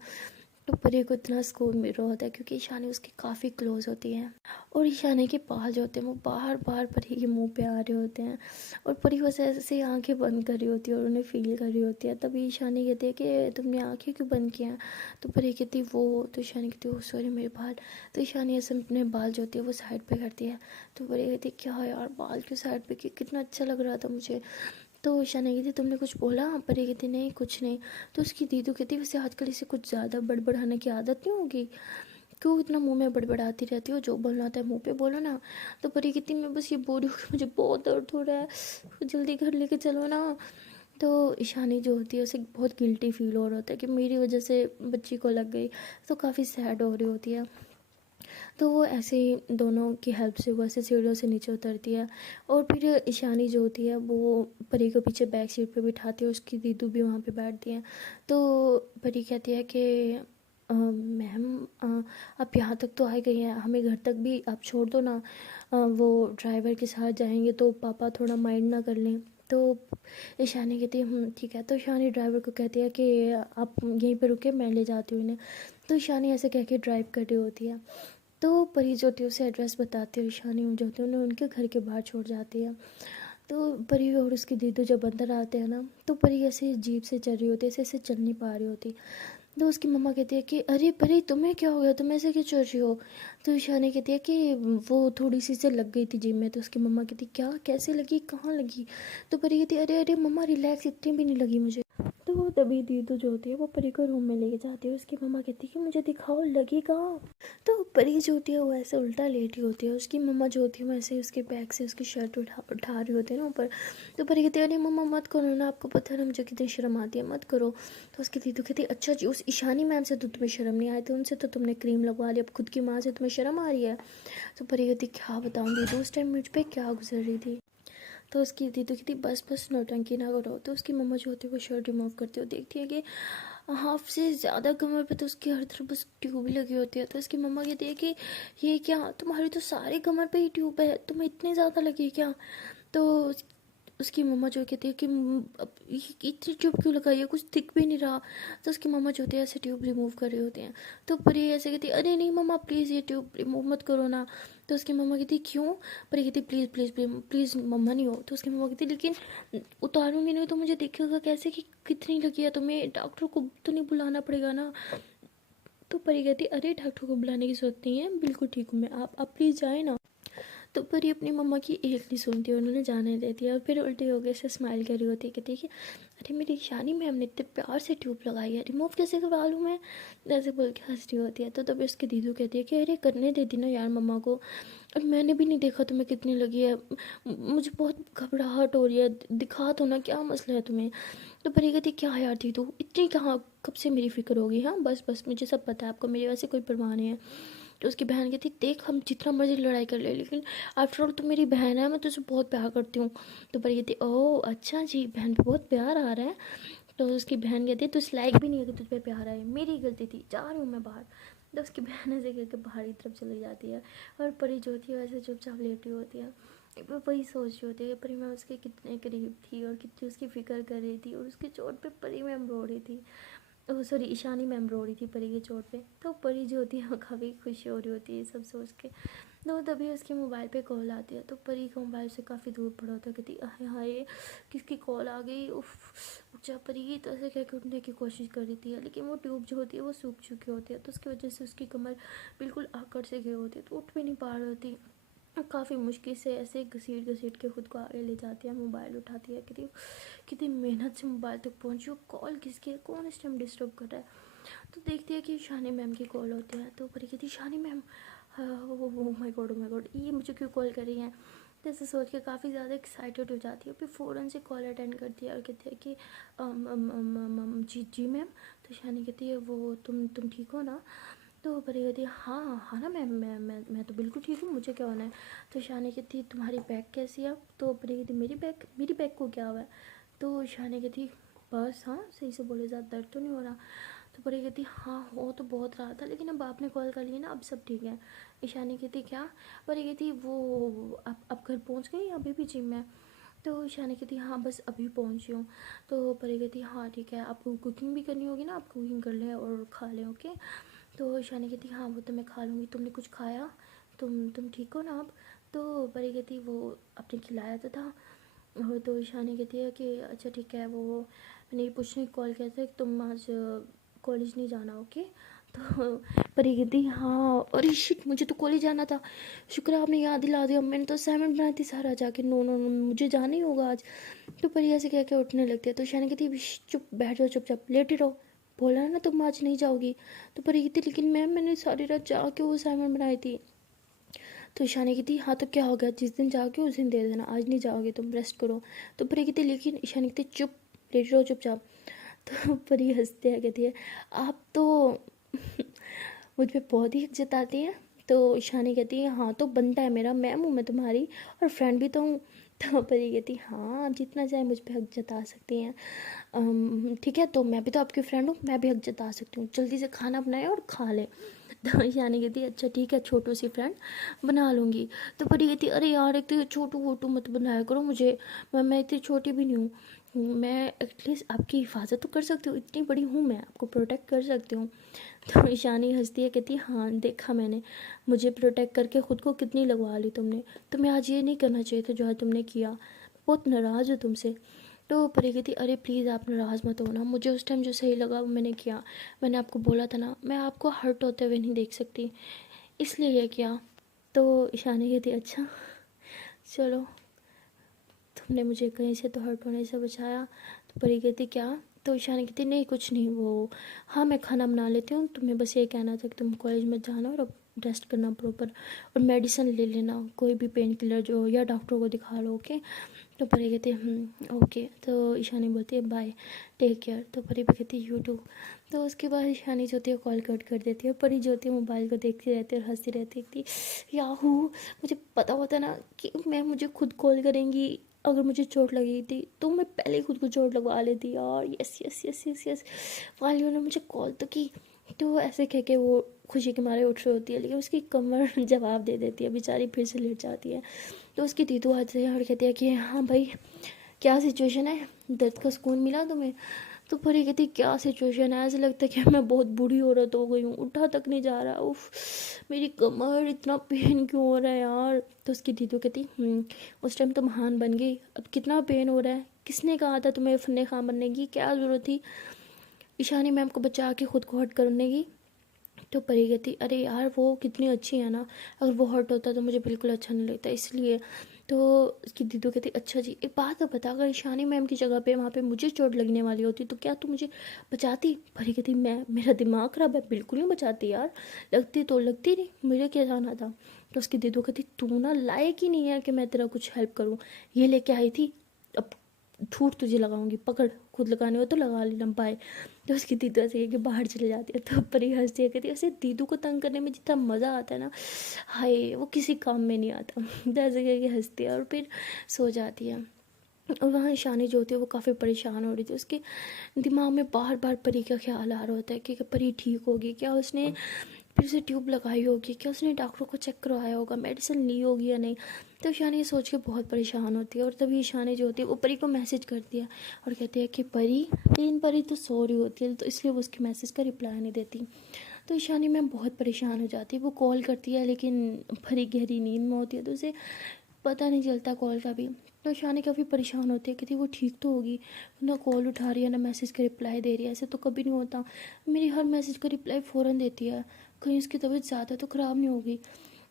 तो परी को इतना सुकून मिल रहा होता है क्योंकि ईशानी उसकी काफ़ी क्लोज होती है और ईशानी के बाल जो होते हैं वो बार बार परी के मुंह पे आ रहे होते हैं और परी बस ऐसे ही आंखें बंद कर रही होती है और उन्हें फील कर रही होती है। तभी ईशानी कहती है कि तुमने आंखें क्यों बंद किया? तो परी कहती वो, तो ईशानी कहती वो सॉरी मेरे बाल। तो ईशानी ऐसे अपने बाल जो होती है वो साइड पे करती है। तो परी कहती क्या यार बाल क्यों साइड पे किए, कितना अच्छा लग रहा था मुझे। तो ईशानी कहती तुमने कुछ बोला? परी कहती नहीं कुछ नहीं। तो उसकी दीदू कहती वैसे आजकल इसे कुछ ज़्यादा बड़बड़ाने की आदत नहीं होगी, क्यों इतना मुंह में बड़बड़ाती रहती हो, जो बोलना होता है मुंह पे बोलो ना। तो परी कहती मैं बस ये बोल रही हूँ कि मुझे बहुत दर्द हो रहा है, जल्दी घर लेके चलो ना। तो ईशानी जो होती है उसे बहुत गिल्टी फील हो रहा होता है कि मेरी वजह से बच्ची को लग गई, तो काफ़ी सैड हो रही होती है। तो वो ऐसे ही दोनों की हेल्प से वो ऐसे सीढ़ियों से नीचे उतरती है और फिर ईशानी जो होती है वो परी को पीछे बैक सीट पे बिठाती है, उसकी दीदू भी वहाँ पे बैठती हैं। तो परी कहती है कि मैम आप यहाँ तक तो आ गई हैं, हमें घर तक भी आप छोड़ दो ना, वो ड्राइवर के साथ जाएंगे तो पापा थोड़ा माइंड ना कर लें। तो ईशानी कहती है ठीक है। तो ईशानी ड्राइवर को कहती है कि आप यहीं पे रुके, मैं ले जाती हूँ इन्हें। तो ईशानी ऐसे कह के ड्राइव कर रही होती है। तो परी जो होती है उसे एड्रेस बताती है, ईशानी जो होती है उन्हें उनके घर के बाहर छोड़ जाती है। तो परी और उसकी दीदू जब अंदर आते हैं ना तो परी ऐसे जीप से चल रही होती है, ऐसे ऐसे चल नहीं पा रही होती। तो उसकी मम्मा कहती है कि अरे परी तुम्हें क्या हो गया, तुम ऐसे क्यों चल रही हो? तो ईशानी कहती है कि वो थोड़ी सी से लग गई थी जिम में। तो उसकी मम्मा कहती क्या, कैसे लगी, कहाँ लगी? तो परी कहती अरे अरे मम्मा रिलैक्स, इतनी भी नहीं लगी मुझे। तो वो तभी दीदू जो होती है वो परी को रूम में लेके जाती है, उसकी मम्मा कहती है कि मुझे दिखाओ लगी कहाँ। तो परी जो होती है वो ऐसे उल्टा लेटी होती है, उसकी मम्मा जो होती है वो ऐसे उसके बैग से उसकी शर्ट उठा रही होती है ना ऊपर। तो परी कहती है अरे मम्मा मत करो ना, आपको पता है ना मुझे कितनी शर्म आती है, मत करो। तो उसकी दीदू कहती है अच्छा जी, उस ईशानी मैम से तो तुम्हें शर्म नहीं आई थी, उनसे तो तुमने क्रीम लगवा ली, अब खुद की माँ से तुम्हें शर्म आ रही है। तो परी कहती क्या बताऊँ दीदू उस टाइम मुझ पर क्या गुजर रही थी। तो उसकी दीदू कहती बस बस नौटंकी ना करो। तो उसकी मम्मा जो होती है वो शर्ट रिमूव करती हो, देखती है कि हाफ से ज़्यादा कमर पे तो उसकी हर तरफ बस ट्यूब ही लगी होती है। तो उसकी मम्मा कहती है कि ये क्या, तुम्हारी तो सारी कमर पे ही ट्यूब है, तुम्हें इतनी ज़्यादा लगी क्या? तो उसकी मम्मा जो कहती है कि अब ये इतनी ट्यूब क्यों लगाई है, कुछ दिख भी नहीं रहा। तो उसकी मम्मा जो होती है ऐसे ट्यूब रिमूव कर रहे होते हैं। तो परी ऐसे कहती है अरे नहीं मम्मा प्लीज़ ये ट्यूब रिमूव मत करो ना। तो उसकी मम्मा कहती क्यों। परी कहती प्लीज़ प्लीज़ प्लीज़ प्लीज़ मम्मा नहीं हो। तो उसकी मम्मा कहती लेकिन उतारूंगी नहीं तो मुझे दिखेगा कैसे कि कितनी लगी है, तुम्हें डॉक्टर को तो नहीं बुलाना पड़ेगा ना। तो परी कहती अरे डॉक्टर को बुलाने की जरूरत नहीं है, बिल्कुल ठीक हूँ मैं, आप प्लीज़ जाए ना। तो परी अपनी मम्मा की एक नहीं सुनती, उन्होंने जाने देती है और फिर उल्टी हो गए से स्माइल कर रही होती है, कहती है कि अरे मेरी ईशानी मैम ने इतने प्यार से ट्यूब लगाई है, रिमूव कैसे करवा लूँ मैं, ऐसे बोल के हंस रही होती है। तो तभी उसकी दीदू कहती है कि अरे करने देती ना यार मम्मा को, और मैंने भी नहीं देखा तुम्हें कितनी लगी है, मुझे बहुत घबराहट हो रही है, दिखा दो ना, क्या मसला है तुम्हें। तो परी कहती क्या यार दीदू इतनी कहाँ, कब से मेरी फिक्र होगी, हाँ बस बस मुझे सब पता है आपको, मेरी वैसे कोई परवाह नहीं है। तो उसकी बहन कहती देख हम जितना मर्जी लड़ाई कर ले लेकिन आफ्टर ऑल तो मेरी बहन है, मैं तुझे बहुत प्यार करती हूँ। तो परी कहती ओह अच्छा जी, बहन पे बहुत प्यार आ रहा है। तो उसकी बहन कहती तुझ लायक भी नहीं है कि तुझ पे प्यार आए, मेरी गलती थी, जा रही हूँ मैं बाहर। तो उसकी बहन ऐसे करके बाहर की तरफ चली जाती है और परी जो होती है वैसे चुपचाप लेटी होती है। वो वही सोच रही होती है परी मैम उसके कितने करीब थी और कितनी उसकी फिक्र कर रही थी, और उसकी चोट पे परी मैम रो रही थी, ओह सॉरी ईशानी मैम रो रही थी परी की चोट पे। तो परी जो होती है वो काफ़ी खुशी हो रही होती है ये सब सोच के। तो तभी उसके मोबाइल पे कॉल आती है, तो परी का मोबाइल से काफ़ी दूर पड़ा होता है, कहती हाय हाय किसकी कॉल आ गई, उफ उच्चा परी। तो ऐसे कह के उठने की कोशिश कर रही थी लेकिन वो ट्यूब जो होती है वो सूख चुकी होती है, तो उसकी वजह से उसकी कमर बिल्कुल आकड़ से गई होती है, तो उठ भी नहीं पा रही होती। काफ़ी मुश्किल से ऐसे घसीट घसीट के खुद को आगे ले जाती है, मोबाइल उठाती है, कहती कितनी मेहनत से मोबाइल तक पहुंची हो, कॉल किसकी है, कौन इस टाइम डिस्टर्ब कर रहा है। तो देखती है कि शानी मैम की कॉल होती है, तो परी कहती शानी मैम, ओ माय गॉड ये मुझे क्यों कॉल कर रही हैं। तो ऐसे सोच के काफ़ी ज़्यादा एक्साइटेड हो जाती है, फिर फ़ौरन से कॉल अटेंड करती है और कहती है कि जी जी मैम। तो शानी कहती है वो तुम ठीक हो ना। तो परी कहती है हाँ हाँ ना मैम, मैं तो बिल्कुल ठीक हूँ, मुझे क्या होना है। तो शानी कहती है तुम्हारी बैग कैसी है। तो परी कहती मेरी बैग को क्या हुआ है। तो शानी कहती बस हाँ सही से बोले, ज़्यादा दर्द तो नहीं हो रहा। तो परी कहती हाँ हो तो बहुत रहा था लेकिन अब आपने कॉल कर लिया ना, अब सब ठीक है। ईशानी कहती क्या। परी कहती वो अब घर पहुँच गई या अभी भी जिम में। तो ईशानी कहती हाँ बस अभी पहुँची हूँ। तो परी कहती हाँ ठीक है, आपको कुकिंग भी करनी होगी ना, आप कुकिंग कर लें और खा लें ओके। तो ईशानी कहती हाँ वो तो मैं खा लूँगी, तुमने कुछ खाया, तुम ठीक हो ना अब। तो परी कहती वो आपने खिलाया तो था। और तो ईशानी कहती है कि अच्छा ठीक है, वो मैंने ये पूछने की कॉल किया था कि तुम आज कॉलेज नहीं जाना ओके। तो परी कहती हाँ अरे शिट मुझे तो कॉलेज जाना था, शुक्र है आपने याद दिला दिया, मैंने तो असाइनमेंट बनाई थी सारा जाके, नो नो नो मुझे जाना ही होगा आज। तो परी ऐसे कह के उठने लगती है। तो ईशानी कहती चुप बैठ जाओ, चुपचाप लेटे रहो, बोला ना तुम आज नहीं जाओगी। तो परी कहती लेकिन मैम मैंने सारी रात जाके वो असाइनमेंट बनाई थी। तो ईशानी कहती हाँ तो क्या हो गया, जिस दिन जाओगे उस दिन दे देना, आज नहीं जाओगे तुम रेस्ट करो। तो परी कहती लेकिन ईशानी कहती चुप लेटे रहो चुपचाप। तो परी हंसते हैं, कहती है आप तो मुझ पर बहुत ही हक जताती हैं। तो ईशानी कहती है हाँ तो बनता है मेरा, मैम हूँ मैं तुम्हारी और फ्रेंड भी तो हूँ। तो परी कहती हाँ जितना चाहे मुझ पर हक जता सकती हैं, ठीक है तो मैं भी तो आपकी फ्रेंड हूँ, मैं भी हक जता सकती हूँ, जल्दी से खाना बनाए और खा ले। तो ईशानी कहती अच्छा ठीक है छोटू सी फ्रेंड बना लूँगी। तो परी कहती अरे यार एक तो छोटू वोटू मत बनाया करो मुझे, मैं इतनी छोटी भी नहीं हूँ, मैं एटलीस्ट आपकी हिफाजत तो कर सकती हूँ, इतनी बड़ी हूँ मैं, आपको प्रोटेक्ट कर सकती हूँ। तो ईशानी हंसती है, कहती हाँ देखा मैंने, मुझे प्रोटेक्ट करके ख़ुद को कितनी लगवा ली तुमने, तुम्हें आज ये नहीं करना चाहिए था जो आज तुमने किया, बहुत नाराज़ हो तुमसे। तो परी कहती अरे प्लीज़ आप नाराज़ मत होना, मुझे उस टाइम जो सही लगा वो मैंने किया, मैंने आपको बोला था ना मैं आपको हर्ट होते हुए नहीं देख सकती, इसलिए ये किया। तो ईशानी कहती अच्छा चलो, तुमने मुझे कहीं से तो हर्ट होने से बचाया। तो परी कहती क्या। तो ईशानी कहती नहीं कुछ नहीं, वो हाँ मैं खाना बना लेती हूँ, तुम्हें बस ये कहना था कि तुम कॉलेज में जाना और अब रेस्ट करना प्रॉपर, और मेडिसिन ले लेना कोई भी पेन किलर जो, या डॉक्टर को दिखा लो ओके। तो परी कहती ओके। तो ईशानी बोलती है बाय टेक केयर। तो परी भी कहती यू टू। तो उसके बाद ईशानी जो होती है कॉल कट कर देती है, परी जो होती है मोबाइल को देखती रहती है और हंसती रहती है कि याहू मुझे पता होता ना कि मैं मुझे खुद कॉल करेंगी, अगर मुझे चोट लगी थी तो मैं पहले ही खुद को चोट लगवा लेती यार, yes yes yes yes yes वालियों ने मुझे कॉल तो की। तो ऐसे कह के वो खुशी के मारे उठ रही होती है, लेकिन उसकी कमर जवाब दे देती है, बेचारी फिर से लेट जाती है। तो उसकी दीदू हाथ से और कहती है कि हाँ भाई क्या सिचुएशन है, दर्द का सुकून मिला तुम्हें? तो परी कहती क्या सिचुएशन है, ऐसा लगता है कि मैं बहुत बूढ़ी औरत हो गई हूँ, उठा तक नहीं जा रहा, उफ मेरी कमर, इतना पेन क्यों हो रहा है यार। तो उसकी दीदू कहती उस टाइम तो महान बन गई, अब कितना पेन हो रहा है, किसने कहा था तुम्हें फन्ने खां बनने की, क्या ज़रूरत थी ईशानी मैम को बचा के खुद को हर्ट करने की। तो परी कहती अरे यार वो कितनी अच्छी है ना, अगर वो हर्ट होता तो मुझे बिल्कुल अच्छा नहीं लगता, इसलिए। तो उसकी दीदू कहती अच्छा जी एक बात तो बता, अगर ईशानी मैम की जगह पे वहाँ पे मुझे चोट लगने वाली होती तो क्या तू मुझे बचाती? परी कहती मैं, मेरा दिमाग ख़राब है, बिल्कुल नहीं बचाती यार, लगती तो लगती नहीं, मुझे क्या जाना था। तो उसकी दीदू कहती तू ना लायक ही नहीं है कि मैं तेरा कुछ हेल्प करूँ, ये लेके आई थी, अब ठूठ तुझे लगाऊंगी, पकड़, खुद लगाने हो तो लगा लेना, बाय। तो उसकी दीदू ऐसे कि बाहर चले जाती है। तो परी हंसती है, कहती है ऐसे दीदू को तंग करने में जितना मज़ा आता है ना, हाय वो किसी काम में नहीं आता। तो ऐसे कह के हंसती है और फिर सो जाती है। और वहाँ ईशानी जो होती है वो काफ़ी परेशान हो रही थी, उसके दिमाग में बार बार परी का ख्याल आ रहा होता है कि परी ठीक होगी क्या, उसने फिर से ट्यूब लगाई होगी क्या, उसने डॉक्टर को चेक करवाया होगा, मेडिसिन ली होगी या नहीं। तो ईशानी ये सोच के बहुत परेशान होती है। और तभी ईशानी जो होती है वो परी को मैसेज करती है और कहती है कि परी, लेकिन परी तो सो रही होती है, तो इसलिए वो उसके मैसेज का रिप्लाई नहीं देती। तो ईशानी मैम बहुत परेशान हो जाती है, वो कॉल करती है लेकिन परी गहरी नींद में होती है तो उसे पता नहीं चलता कॉल का भी। तो ईशानी काफ़ी परेशान होती है, कहती वो ठीक तो होगी, ना कॉल उठा रही है ना मैसेज का रिप्लाई दे रही है, ऐसे तो कभी नहीं होता, मेरी हर मैसेज का रिप्लाई फ़ौरन देती है, कहीं उसकी तबीयत ज़्यादा तो ख़राब नहीं होगी।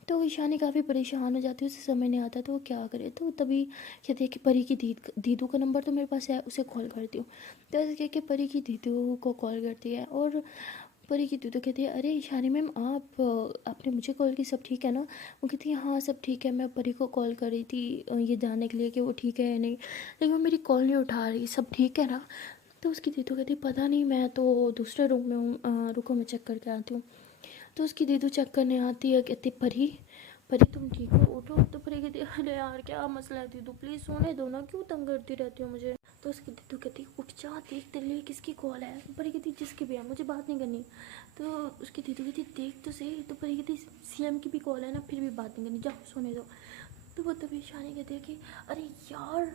तो ईशानी काफ़ी परेशान हो जाती है, उसे समझ नहीं आता तो वो क्या करे। तो तभी कहती है कि परी की दीदू का नंबर तो मेरे पास है, उसे कॉल करती हूँ। तो ऐसे कह के परी की दीदू को कॉल करती है और परी की दीदू कहती है अरे ईशानी मैम आपने मुझे कॉल की, सब ठीक है ना? वो कहती है हाँ सब ठीक है, मैं परी को कॉल कर रही थी ये जानने के लिए कि वो ठीक है या नहीं, लेकिन वो मेरी कॉल नहीं उठा रही, सब ठीक है ना? तो उसकी दीदू कहती पता नहीं, मैं तो दूसरे रूम में हूँ, रुको मैं चेक करके आती हूँ। तो उसकी दीदू चेक करने आती है, कहती परी, परी तुम ठीक हो, उठो। तो परी कहती अरे यार क्या मसला है दीदू, प्लीज़ सोने दो ना, क्यों तंग करती रहती हो मुझे। तो उसकी दीदू कहती उठ जा, देख तेरे लिए किसकी कॉल है। परी कहती जिसकी भी है, मुझे बात नहीं करनी। तो उसकी दीदू कहती देख तो सही। तो परी कहती सीएम की भी कॉल है ना, फिर भी बात नहीं करनी, जाओ सोने दो। तो वो तभी ईशानी कहती है कि अरे यार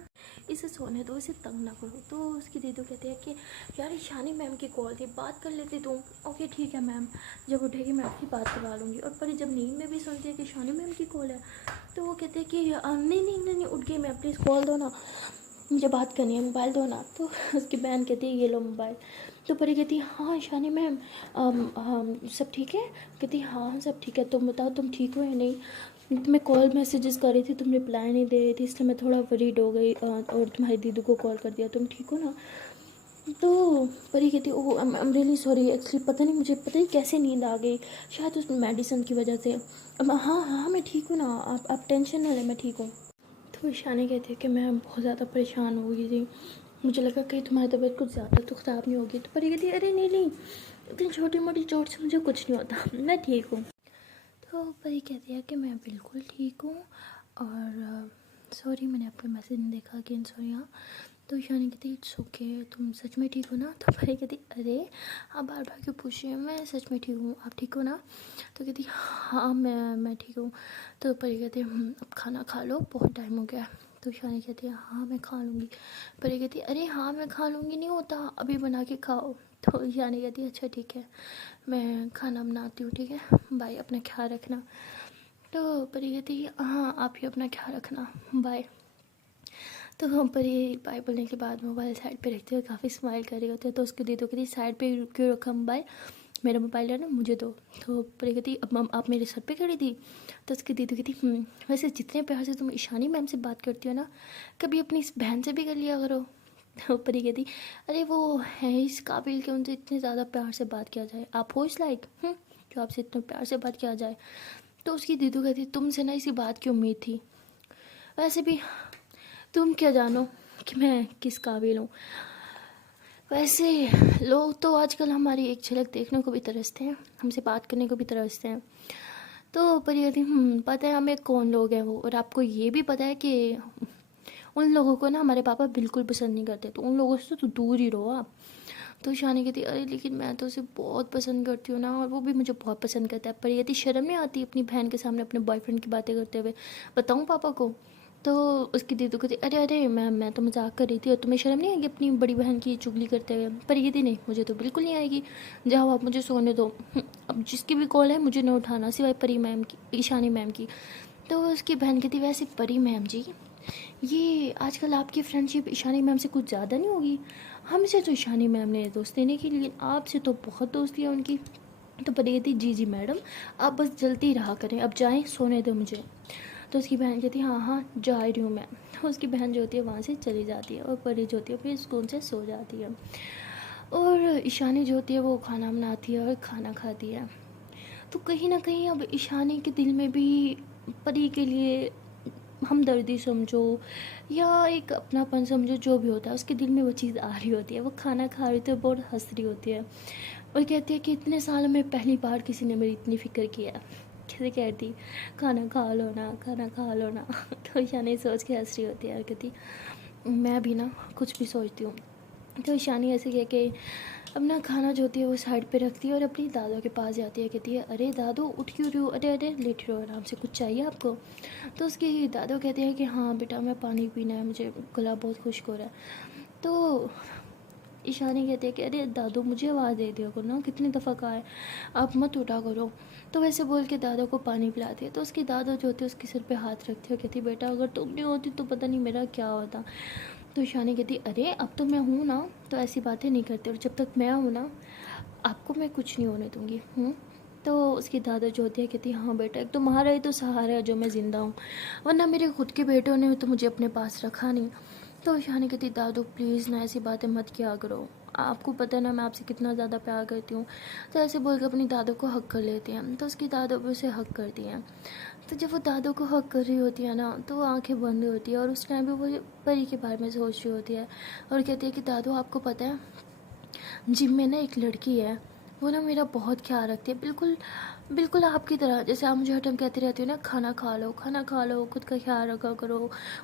इसे सोने दो, इसे तंग ना करो। तो उसकी दीदू कहती है कि यार ईशानी मैम की कॉल थी, बात कर लेती तुम। ओके ठीक है मैम, जब उठेगी मैं आपकी बात करवा लूँगी। और परी जब नींद में भी सुनती है कि ईशानी मैम की कॉल है, तो वो कहते हैं कि नहीं नहीं नहीं नहीं, उठ गई मैं, प्लीज़ कॉल दो ना, मुझे बात करनी है, मोबाइल दो ना। तो उसकी बहन कहती है ये लो मोबाइल। तो परी कहती है हाँ ईशानी मैम सब ठीक है? कहती हाँ सब ठीक है, तुम बताओ तुम ठीक हो या नहीं? तुम्हें कॉल मैसेजेस कर रही थी, तुम रिप्लाई नहीं दे रही थी, इसलिए मैं थोड़ा वरीड हो गई और तुम्हारी दीदू को कॉल कर दिया, तुम ठीक हो ना? तो परी कहती oh I am really sorry, actually पता नहीं मुझे, पता नहीं कैसे नींद आ गई, शायद उस मेडिसिन की वजह से। अब हाँ हाँ मैं ठीक हूँ ना, आप टेंशन ना लें, मैं ठीक हूँ। तो ईशानी कहती है कि मैं बहुत ज़्यादा परेशान हो गई थी, मुझे लगा कि तुम्हारी तबीयत कुछ ज़्यादा तो ख़राब नहीं होगी। तो परी कहती है अरे नहीं नहीं, इतनी छोटी मोटी चोट से मुझे कुछ नहीं होता, मैं ठीक हूँ। तो परी कहती है कि मैं बिल्कुल ठीक हूँ और सॉरी मैंने आपका मैसेज नहीं देखा, अगेन सॉरी। हाँ। तो ईशानी कहती इट्स ओके, तुम सच में ठीक हो ना? तो परी कहती अरे आप बार बार क्यों पूछ रही हो, मैं सच में ठीक हूँ, आप ठीक हो ना? तो कहती हाँ मैं ठीक हूँ। तो परी कहती अब खाना खा लो, बहुत टाइम हो गया। तो ईशानी कहती है हाँ मैं खा लूँगी। परी कहती अरे हाँ मैं खा लूँगी नहीं होता, अभी बना के खाओ। तो ईशानी कहती अच्छा ठीक है, मैं खाना बनाती हूँ, ठीक है बाय, अपना ख्याल रखना। तो परी कहती हाँ आप ही अपना ख्याल रखना, बाय। तो हम परी बाय बोलने के बाद मोबाइल साइड पे रखते हुए काफ़ी स्माइल कर रही होती है। तो उसको दीदू कहती साइड पे क्यों रखा मोबाइल, मेरा मोबाइल है ना, मुझे दो। तो परी कहती अब आप मेरे सर पे खड़ी थी? तो उसकी दीदू कहती वैसे जितने प्यार से तुम ईशानी मैम से बात करती हो ना, कभी अपनी इस बहन से भी कर लिया करो। तो परी कहती अरे वो है इस काबिल कि उनसे इतने ज़्यादा प्यार से बात किया जाए, आप हो इस लायक जो आपसे इतने प्यार से बात किया जाए। तो उसकी दीदू कहती तुमसे ना इसी बात की उम्मीद थी, वैसे भी तुम क्या जानो कि मैं किस काबिल हूँ। वैसे लोग तो आजकल हमारी एक झलक देखने को भी तरसते हैं, हमसे बात करने को भी तरसते हैं। तो परी कहती पता है हमें कौन लोग हैं वो, और आपको ये भी पता है कि उन लोगों को ना हमारे पापा बिल्कुल पसंद नहीं करते, तो उन लोगों से तो दूर ही रहो आप। तो शानी कहती अरे लेकिन मैं तो उसे बहुत पसंद करती हूँ ना, और वो भी मुझे बहुत पसंद करता है। पर यदि शर्म नहीं आती अपनी बहन के सामने अपने बॉयफ्रेंड की बातें करते हुए, बताऊँ पापा को? तो उसकी दीदी कहती अरे अरे मैम मैं तो मजाक कर रही थी, और तुम्हें शर्म नहीं आएगी अपनी बड़ी बहन की चुगली करते हुए? पर ये थी नहीं, मुझे तो बिल्कुल नहीं आएगी, जाओ आप मुझे सोने दो। अब जिसकी भी कॉल है मुझे न उठाना सिवाय परी मैम की, ईशानी मैम की। तो उसकी बहन कहती वैसे परी मैम जी, ये आजकल आपकी फ्रेंडशिप ईशानी मैम से कुछ ज़्यादा नहीं होगी? हमसे तो ईशानी मैम ने दोस्ती नहीं की, लेकिन आपसे तो बहुत दोस्ती है उनकी। तो परी कहती जी जी मैडम, आप बस जल्दी रहा करें, अब जाएं, सोने दो मुझे। तो उसकी बहन कहती हाँ हाँ जा रही हूँ मैं। तो उसकी बहन जो होती है वहाँ से चली जाती है, और परी जो होती है फिर सुकून से सो जाती है। और ईशानी जो होती है वो खाना बनाती है और खाना खाती है। तो कहीं ना कहीं अब ईशानी के दिल में भी परी के लिए हमदर्दी समझो या एक अपनापन समझो, जो भी होता है उसके दिल में वो चीज़ आ रही होती है। वो खाना खा रही होती है, बहुत हंस रही होती है, और कहती है कि इतने सालों में पहली बार किसी ने मेरी इतनी फिक्र किया। कैसे कहती खाना खा लो ना, खाना खा लो ना। तो ईशानी सोच के हंस रही होती है और कहती मैं भी ना कुछ भी सोचती हूँ। तो ईशानी ऐसे कह के अपना खाना जो होती है वो साइड पे रखती है और अपनी दादू के पास जाती है। कहती है अरे दादू उठ क्यों रही हो, अरे अरे लेट रहो आराम से, कुछ चाहिए आपको? तो उसकी दादू कहती है कि हाँ बेटा मैं पानी पीना है, मुझे गला बहुत खुश्क हो रहा है। तो ईशानी कहती है कि अरे दादू मुझे आवाज़ दे दिया करो ना, कितनी दफ़ा कहा है आप मत उठा करो। तो वैसे बोल के दादू को पानी पिलाती है। तो उसकी दादू जो होती है उसके सिर पे हाथ रखती है और कहती बेटा अगर तुम नहीं होती तो पता नहीं मेरा क्या होता। तो ईशानी कहती अरे अब तो मैं हूँ ना, तो ऐसी बातें नहीं करते, और जब तक मैं हूँ ना आपको मैं कुछ नहीं होने दूँगी। तो उसकी दादा जो होती है कहती हाँ बेटा, एक तुम्हारा ही तो सहारा है जो मैं ज़िंदा हूँ, वरना मेरे खुद के बेटों ने तो मुझे अपने पास रखा नहीं। तो ईशानी कहती दादू प्लीज़ ना ऐसी बातें मत किया करो, आपको पता है ना मैं आपसे कितना ज़्यादा प्यार करती हूँ। तो ऐसे बोल के अपनी दादू को हक कर लेती हैं। तो उसकी दादू भी उसे हक करती हैं। तो जब वो दादू को हक कर रही होती है ना तो वो आंखें बंद होती है, और उस टाइम पे वो परी के बारे में सोच रही होती है और कहती है कि दादू आपको पता है जिम में ना एक लड़की है, वो ना मेरा बहुत ख्याल रखती है, बिल्कुल बिल्कुल आपकी तरह। जैसे आप मुझे हर टाइम कहती रहती हो ना खाना खा लो, खाना खा लो, खुद का ख्याल रखा करो,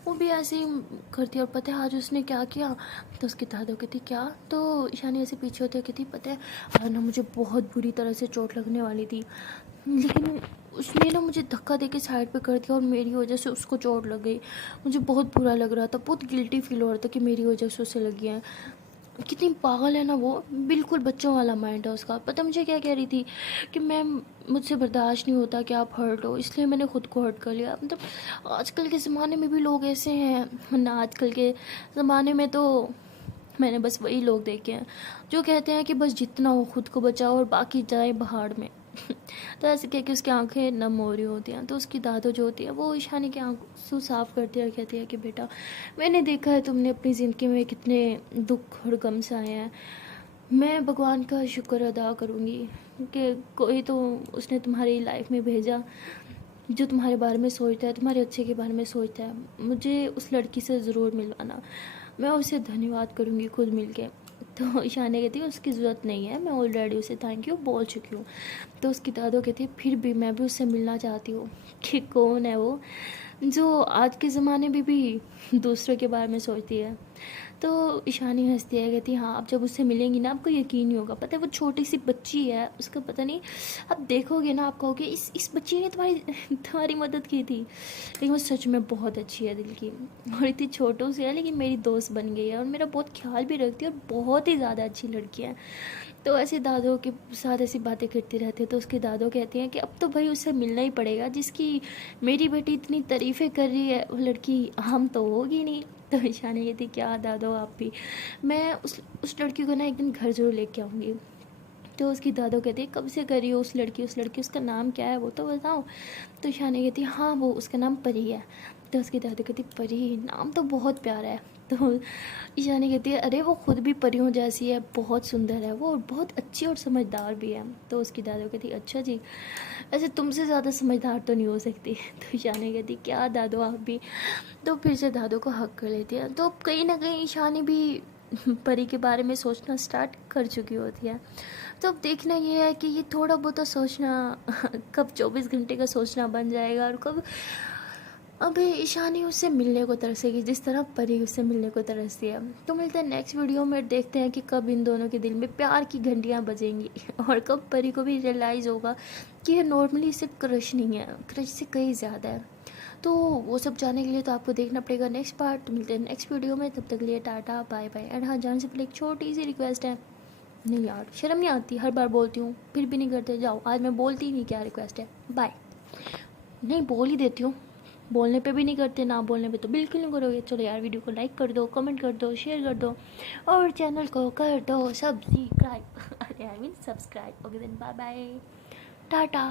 वो भी ऐसे ही करती है। और पता है आज उसने क्या किया? तो उसकी दादू कहती क्या? तो ईशानी ऐसे पीछे होती है, कहती पता है आज ना मुझे बहुत बुरी तरह से चोट लगने वाली थी, लेकिन उसने ना मुझे धक्का देके साइड पे कर दिया और मेरी वजह से उसको चोट लग गई। मुझे बहुत बुरा लग रहा था, बहुत गिल्टी फील हो रहा था कि मेरी वजह से उसे लगी है। कितनी पागल है ना वो, बिल्कुल बच्चों वाला माइंड है उसका। पता मुझे क्या कह रही थी कि मैम मुझसे बर्दाश्त नहीं होता कि आप हर्ट हो, इसलिए मैंने खुद को हर्ट कर लिया। मतलब आजकल के ज़माने में भी लोग ऐसे हैं, वरना आजकल के ज़माने में तो मैंने बस वही लोग देखे हैं जो कहते हैं कि बस जितना हो खुद को बचाओ और बाकी जाए पहाड़ में। तो ऐसे कह के उसकी आंखें नम हो रही होती हैं। तो उसकी दादू जो होती है वो ईशानी की आंसू साफ करती है और कहती है कि बेटा मैंने देखा है तुमने अपनी ज़िंदगी में कितने दुख और गम से आए हैं, मैं भगवान का शुक्र अदा करूँगी कि कोई तो उसने तुम्हारी लाइफ में भेजा जो तुम्हारे बारे में सोचता है, तुम्हारे अच्छे के बारे में सोचता है। मुझे उस लड़की से ज़रूर मिलवाना, मैं उसे धन्यवाद करूँगी खुद मिल के। तो ईशानी कहती है उसकी ज़रूरत नहीं है, मैं ऑलरेडी उसे थैंक यू बोल चुकी हूँ। तो उसकी दादू कहती है फिर भी मैं भी उससे मिलना चाहती हूँ। कि कौन है वो जो आज के ज़माने में भी दूसरों के बारे में सोचती है? तो ईशानी हंसती है, कहती हाँ आप जब उससे मिलेंगी ना आपको यकीन नहीं होगा। पता है वो छोटी सी बच्ची है, उसका पता नहीं, आप देखोगे ना आप कहोगे इस बच्ची ने तुम्हारी मदद की थी, लेकिन वो सच में बहुत अच्छी है दिल की, और इतनी छोटू सी है लेकिन मेरी दोस्त बन गई है और मेरा बहुत ख्याल भी रखती है और बहुत ही ज़्यादा अच्छी लड़की है। तो ऐसे दादों के साथ ऐसी बातें करती रहती है। तो उसके दादो कहते हैं कि अब तो भाई उससे मिलना ही पड़ेगा, जिसकी मेरी बेटी इतनी तारीफ़ें कर रही है वो लड़की हम तो होगी नहीं। तो ईशानी कहती क्या दादो आप भी, मैं उस लड़की को ना एक दिन घर जरूर लेके आऊँगी। तो उसकी दादो कहती है कब से करी हो उस लड़की उसका नाम क्या है वो तो बताओ। तो ईशानी कहती हाँ वो उसका नाम परी है। तो उसकी दादी कहती परी नाम तो बहुत प्यारा है। तो ईशानी कहती है अरे वो खुद भी परियों जैसी है, बहुत सुंदर है वो और बहुत अच्छी और समझदार भी है। तो उसकी दादी कहती अच्छा जी, ऐसे तुमसे ज़्यादा समझदार तो नहीं हो सकती। तो ईशानी कहती क्या दादो आप भी। तो फिर से दादू को हक कर लेती है। तो कहीं ना कहीं ईशानी भी परी के बारे में सोचना स्टार्ट कर चुकी होती है। तो अब देखना ये है कि ये थोड़ा बहुत सोचना कब 24 घंटे का सोचना बन जाएगा और कब अभी ईशानी उससे मिलने को तरसेगी जिस तरह परी उससे मिलने को तरसती है। तो मिलते हैं नेक्स्ट वीडियो में, देखते हैं कि कब इन दोनों के दिल में प्यार की घंटियाँ बजेंगी और कब परी को भी रियलाइज़ होगा कि ये नॉर्मली सिर्फ क्रश नहीं है, क्रश से कहीं ज़्यादा है। तो वो सब जानने के लिए तो आपको देखना पड़ेगा नेक्स्ट पार्ट। मिलते हैं नेक्स्ट वीडियो में, तब तक के लिए टाटा बाय बाय। एंड हाँ, जाने से पहले एक छोटी सी रिक्वेस्ट है, नहीं यार शर्म नहीं आती, हर बार बोलती हूँ फिर भी नहीं करते। जाओ, आज मैं बोलती ही नहीं क्या रिक्वेस्ट है, बाय। नहीं बोल ही देती हूँ, बोलने पे भी नहीं करते, ना बोलने पे तो बिल्कुल नहीं करोगे। चलो यार, वीडियो को लाइक कर दो, कमेंट कर दो, शेयर कर दो और चैनल को कर दो सब्सक्राइब। अरे I mean subscribe. Okay then, bye bye, Tata.